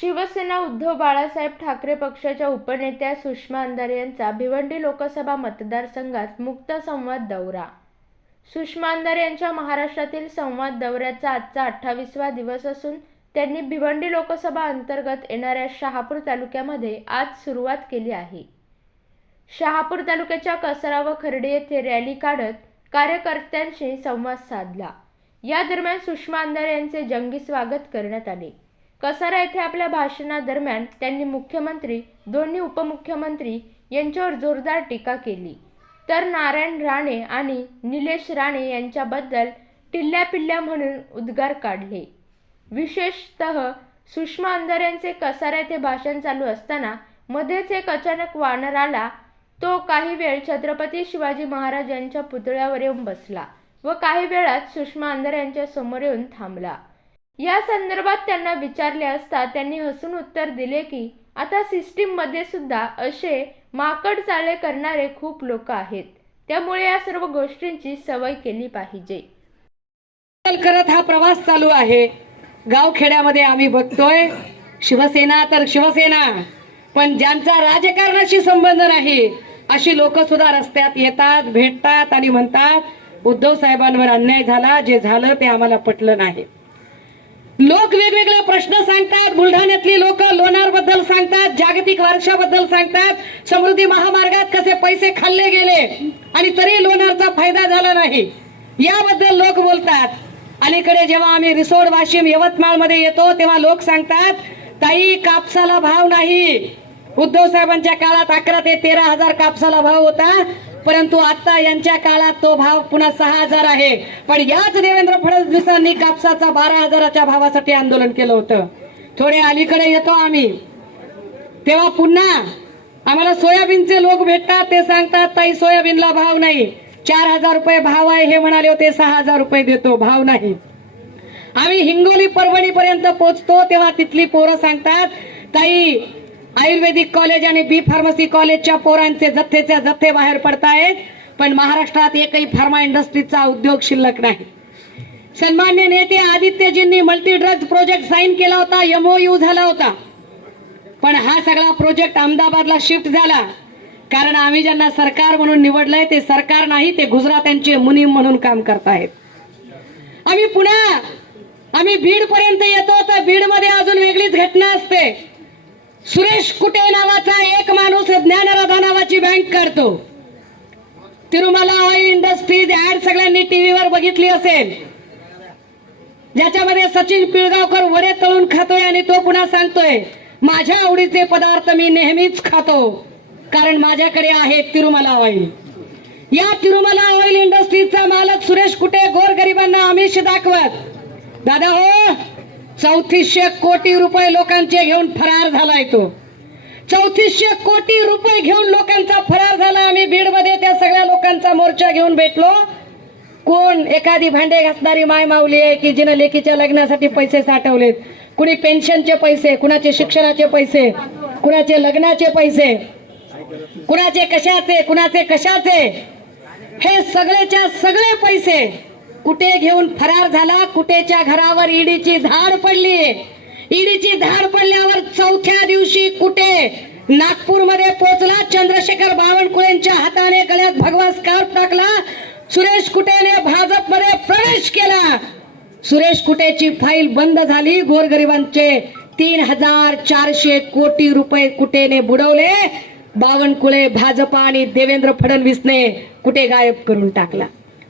शिवसेना उद्धव बाळासाहेब ठाकरे पक्षाच्या उपनेत्या सुषमा अंधारे यांचा भिवंडी लोकसभा मतदारसंघात मुक्त संवाद दौरा. सुषमा अंधारे यांच्या महाराष्ट्रातील संवाद दौऱ्याचा आजचा अठ्ठावीसवा दिवस असून त्यांनी भिवंडी लोकसभा अंतर्गत येणाऱ्या शहापूर तालुक्यामध्ये आज सुरुवात केली आहे. शहापूर तालुक्याच्या कसरा व खर्डी येथे रॅली काढत कार्यकर्त्यांशी संवाद साधला. या दरम्यान सुषमा अंधारे यांचे जंगी स्वागत करण्यात आले. कसारा येथे आपल्या भाषणादरम्यान त्यांनी मुख्यमंत्री दोन्ही उपमुख्यमंत्री यांच्यावर जोरदार टीका केली. तर नारायण राणे आणि निलेश राणे यांच्याबद्दल टिल्ल्या पिल्ल्या म्हणून उद्गार काढले. विशेषतः सुषमा अंधारे यांचे कसारा येथे भाषण चालू असताना मध्येच एक अचानक वानर आला. तो काही वेळ छत्रपती शिवाजी महाराज यांच्या पुतळ्यावर येऊन बसला व काही वेळात सुषमा अंधारे यांच्या समोर येऊन थांबला. या संदर्भात त्यांना विचारले असता त्यांनी हसून उत्तर दिले की आता सिस्टीममध्ये सुद्धा असे माकड चाळे करणारे खूप लोक आहेत. त्यामुळे या सर्व गोष्टींची सवय केली पाहिजे. करत हा प्रवास चालू आहे. गावखेड्यामध्ये आम्ही बघतोय शिवसेना तर शिवसेना पण ज्यांचा राजकारणाशी संबंध नाही अशी लोक सुद्धा रस्त्यात येतात भेटतात आणि म्हणतात उद्धव साहेबांवर अन्याय झाला जे झालं ते आम्हाला पटलं नाही. लोक वेगवेगळे प्रश्न सांगतात बुलढाण्यातली लोक लोणार बद्दल सांगतात जागतिक वारशाबद्दल सांगतात. समृद्धी महामार्गात कसे पैसे खाल्ले गेले आणि तरी लोणारचा फायदा झाला नाही. याबद्दल लोक बोलतात. अलीकडे जेव्हा आम्ही रिसोड वाशिम यवतमाळमध्ये येतो तेव्हा लोक सांगतात ताई कापसाला भाव नाही. उद्धव साहेबांच्या काळात अकरा ते तेरा हजार कापसाला भाव होता. परंतु आता यांच्या काळात तो भाव पुन्हा सहा हजार आहे. पण याच देवेंद्र फडणवीसांनी कापसाचा बारा हजाराच्या भावासाठी आंदोलन केलं होतं. थोडे अलीकडे येतो आम्ही. तेव्हा पुन्हा आम्हाला सोयाबीनचे लोक भेटतात ते सांगतात ताई सोयाबीनला भाव नाही. चार हजार रुपये भाव आहे हे म्हणाले होते. सहा हजार रुपये देतो भाव नाही. आम्ही हिंगोली परभणी पर्यंत पोहोचतो तेव्हा तिथली पोरं सांगतात ताई आयुर्वेदिक कॉलेज आणि बी फार्मसी कॉलेजच्या पोरांचे जथ्थेच्या जथ्थे बाहेर पडतायत पण महाराष्ट्रात एकही फार्मा इंडस्ट्रीचा उद्योग शिल्लक नाही. सन्मान्य नेते आदित्यजींनी मल्टी ड्रग्ज प्रोजेक्ट साईन केला होता एमओयू झाला होता. पण हा सगळा प्रोजेक्ट अहमदाबादला शिफ्ट झाला. कारण आम्ही ज्यांना सरकार म्हणून निवडलंय ते सरकार नाही ते गुजरात्यांचे मुनीम म्हणून काम करतायत. आम्ही पुन्हा आम्ही बीड पर्यंत येतो तर बीडमध्ये अजून वेगळीच घटना असते. सुरेश कुटे नावाचा एक माणूस ज्ञानराधा नावाची बँक करतो. तिरुमला ऑइल इंडस्ट्रीज ऍड सगळ्यांनी टीव्हीवर बघितली असेल. ज्याच्यामध्ये सचिन पिळगावकर वडे तळून खातोय आणि तो पुन्हा सांगतोय माझ्या आवडीचे पदार्थ मी नेहमीच खातो कारण माझ्याकडे आहे तिरुमला ऑइल या तिरुमला ऑइल इंडस्ट्रीजचा मालक सुरेश कुटे गोरगरिबांना आमिष दाखवत. दादा हो चौतीसशे कोटी रुपये लोकांचे घेऊन फरार झालाय तो. चौतीसशे कोटी रुपये घेऊन लोकांचा फरार झाला. आम्ही बीडमध्ये त्या सगळ्या लोकांचा मोर्चा घेऊन भेटलो. कोण एखादी भांडे घासणारी माय माऊली आहे की जिनं लेकीच्या लग्नासाठी पैसे साठवलेत? कुणी पेन्शनचे पैसे कुणाचे शिक्षणाचे पैसे कुणाचे लग्नाचे पैसे कुणाचे कशाचे कुणाचे कशाचे? हे सगळेच्या सगळे पैसे कुठे घेऊन फरार झाला? कुठेच्या घरावर ईडीची धाड पडली? ईडीची धाड पडल्यावर चौथ्या दिवशी कुठे नागपूरमध्ये पोहोचला? चंद्रशेखर बावनकुळेंच्या हाताने गळ्यात भगवा स्कार्फ टाकला. सुरेश कुटेने भाजपमध्ये प्रवेश केला. सुरेश कुटेची फाईल बंद झाली. गोरगरिबांचे तीन हजार चारशे कोटी रुपये कुटेने बुडवले. बावनकुळे भाजप आणि देवेंद्र फडणवीसने कुठे गायब करून टाकला?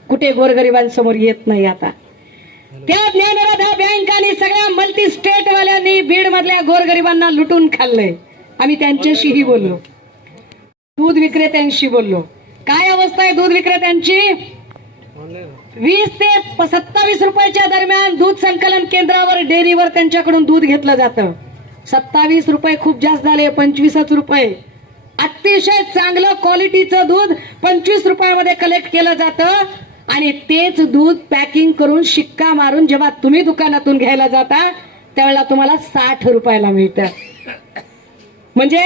कुठे गोरगरिबांसमोर येत नाही आता. त्या ज्ञानराधा बँकाने सगळ्या मल्टी स्टेट वाल्यांनी बीड मधल्या गोरगरिबांना लुटून खाल्लंय. आम्ही त्यांच्याशीही बोललो. दूध विक्रेत्यांशी बोललो. काय अवस्था आहे दूध विक्रेत्यांची? वीस ते प- सत्तावीस रुपयाच्या दरम्यान दूध संकलन केंद्रावर डेअरीवर त्यांच्याकडून दूध घेतलं जातं. सत्तावीस रुपये खूप जास्त झाले पंचवीसच रुपये. अतिशय चांगलं क्वालिटीचं दूध पंचवीस रुपयामध्ये कलेक्ट केलं जातं. आणि तेच दूध पॅकिंग करून शिक्का मारून जेव्हा तुम्ही दुकानातून घ्यायला जाता त्यावेळेला तुम्हाला साठ रुपयाला मिळतं. म्हणजे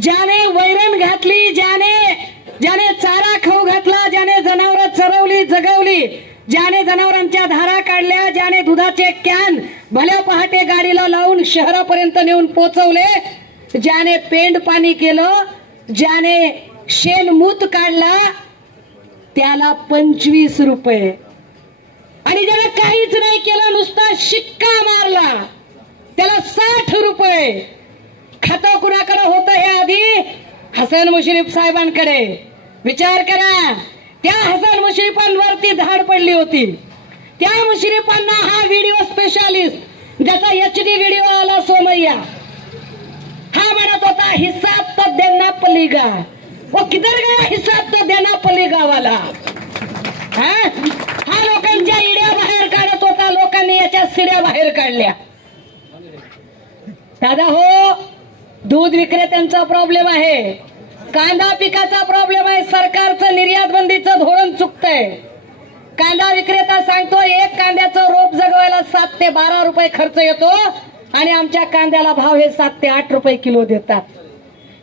ज्याने वैरण घातली ज्याने ज्याने चारा खाऊ घातला ज्याने जनावर चरवली जगवली ज्याने जनावरांच्या धारा काढल्या ज्याने दुधाचे कॅन भल्या पहाटे गाडीला लावून शहरापर्यंत नेऊन पोचवले ज्याने पेंड पाणी केलं ज्याने शेणमूत काढला त्याला पंचवीस रुपये. आणि ज्याला काहीच नाही केलं नुसता शिक्का मारला त्याला साठ रुपये. खातं कुणाकडे होतं हे आधी? हसन मुश्रीफ साहेबांकडे. विचार करा. त्या हसन मुश्रीफांवरती धाड पडली होती. त्या मुश्रीफांना हा व्हिडिओ स्पेशालिस्ट ज्याचा एच डी व्हिडिओ आला सोमय्या हा म्हणत होता हिसाब तो पलीगा. हो, वो किधर गया हिसाब तो देना पलीगा वाला हा? हा लोकांच्या इड्या बाहेर काढत होता लोकांनी याच्या सिड्या बाहेर काढल्या. दादा हो दूध विक्रेत्यांचा प्रॉब्लेम आहे. कांदा पिकाचा प्रॉब्लेम आहे. सरकारचं निर्यात बंदीचं धोरण चुकतंय. कांदा विक्रेता सांगतो एक कांद्याचं रोप जगवायला सात ते बारा रुपये खर्च येतो आणि आमच्या कांद्याला भाव हे सात ते आठ रुपये किलो देतात.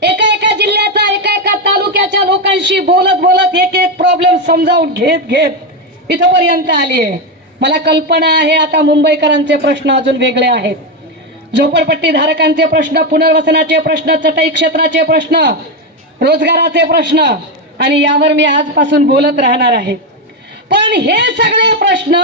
एका एका जिल्ह्याचा एका एका तालुक्याच्या लोकांशी बोलत बोलत एक एक प्रॉब्लेम समजावून घेत घेत इथपर्यंत आली आहे. मला कल्पना आहे आता मुंबईकरांचे प्रश्न अजून वेगळे आहेत. झोपडपट्टी धारकांचे प्रश्न पुनर्वसनाचे प्रश्न चटई क्षेत्राचे प्रश्न रोजगाराचे प्रश्न आणि यावर मी आजपासून बोलत राहणार आहे. पण हे सगळे प्रश्न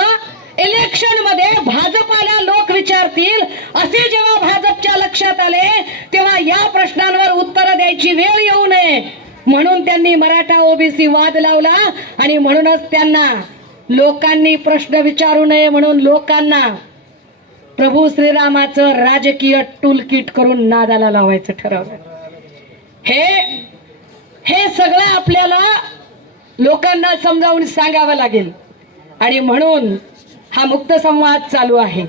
इलेक्शनमध्ये भाजपाला लोक विचारतील असे जेव्हा भाजपच्या लक्षात आले तेव्हा या प्रश्नांवर उत्तर द्यायची वेळ येऊ नये. म्हणून त्यांनी मराठा ओबीसी वाद लावला आणि म्हणूनच त्यांना लोकांनी प्रश्न विचारू नये म्हणून लोकांना प्रभू श्रीरामाचं राजकीय टूलकिट करून नादाला लावायचं ठरवलं. हे हे सगळं आपल्याला लोकांना समजावून सांगावं लागेल. आणि म्हणून हा मुक्त संवाद चालू आहे.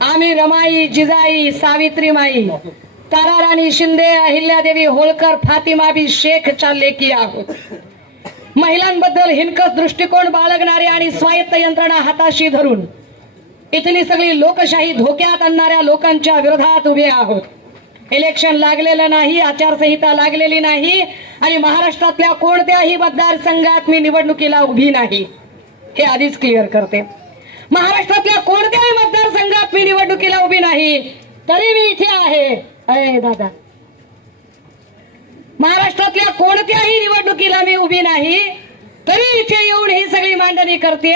आम्ही रमाई जिजाई सावित्री माई ताराराणी शिंदे अहिल्यादेवी होळकर फातिमाबी शेख चालले की आहोत. महिलांबद्दल हिनकस दृष्टिकोन बाळगणारे आणि स्वायत्त यंत्रणा हाताशी धरून इथली सगळी लोकशाही धोक्यात आणणाऱ्या लोकांच्या विरोधात उभे आहोत. इलेक्शन लागलेलं नाही आचारसंहिता लागलेली नाही आणि महाराष्ट्रातल्या कोणत्याही मतदारसंघात मी निवडणुकीला उभी नाही. हे आधीच क्लिअर करते. महाराष्ट्रातल्या कोणत्याही मतदारसंघात मी निवडणुकीला उभी नाही. तरी मी इथे आहे. अरे दादा. महाराष्ट्रातल्या कोणत्याही निवडणुकीला मी उभी नाही तरी इथे येऊन ही सगळी मांडणी करते.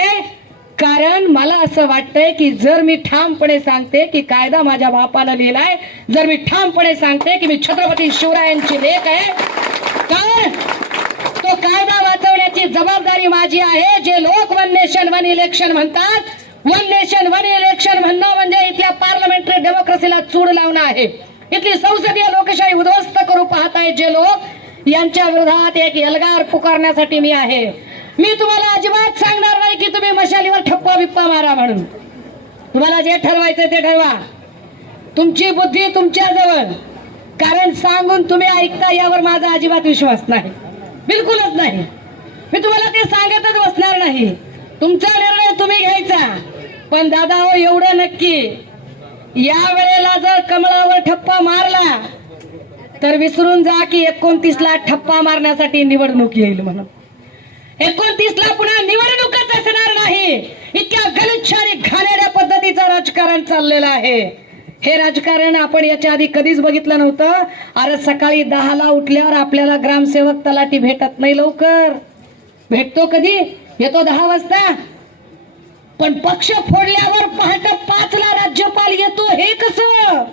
कारण मला असं वाटतंय की जर मी ठामपणे सांगते की कायदा माझ्या बापानं लिहिलाय जर मी ठामपणे सांगते की मी छत्रपती शिवरायांची लेख आहे कारण तो कायदा वाचवण्याची जबाबदारी माझी आहे. जे लोक वन नेशन वन इलेक्शन म्हणतात वन नेशन वन इलेक्शन म्हणणं म्हणजे इथल्या पार्लमेंटरी डेमोक्रेसीला चूड लावणं आहे. इथली संसदीय लोकशाही उद्ध्वस्त करू पाहत आहेत जे लोक. यांच्या विरोधात एक एल्गार पुकारण्यासाठी मी आहे. मी तुम्हाला अजिबात सांगणार नाही की तुम्ही मशालीवर ठप्पा बिप्पा मारा म्हणून. तुम्हाला जे ठरवायचं ते ठरवा. तुमची बुद्धी तुमच्या जवळ. कारण सांगून तुम्ही ऐकता यावर माझा अजिबात विश्वास नाही. बिलकुलच नाही. मी तुम्हाला ते सांगतच बसणार नाही. तुमचा निर्णय तुम्ही घ्यायचा. पण दादा हो एवढं नक्की. यावेळेस कमळावर ठप्पा मारला तर विसरून जा की एकोणतीस ला ठप्पा मारण्यासाठी निवडणूक येईल म्हणून. एकोणतीस ला पुन्हा निवडणूकच असणार नाही. इतक्या गलिच्छ आणि घाणेरड्या पद्धतीचं राजकारण चाललेलं आहे. हे राजकारण आपण याच्या आधी कधीच बघितलं नव्हतं. अरे सकाळी दहाला उठल्यावर आपल्याला ग्रामसेवक तलाठी भेटत नाही लवकर. भेटतो कधी? येतो दहा वाजता? पण पक्ष फोडल्यावर पहाटे पाचला राज्यपाल येतो हे कसं?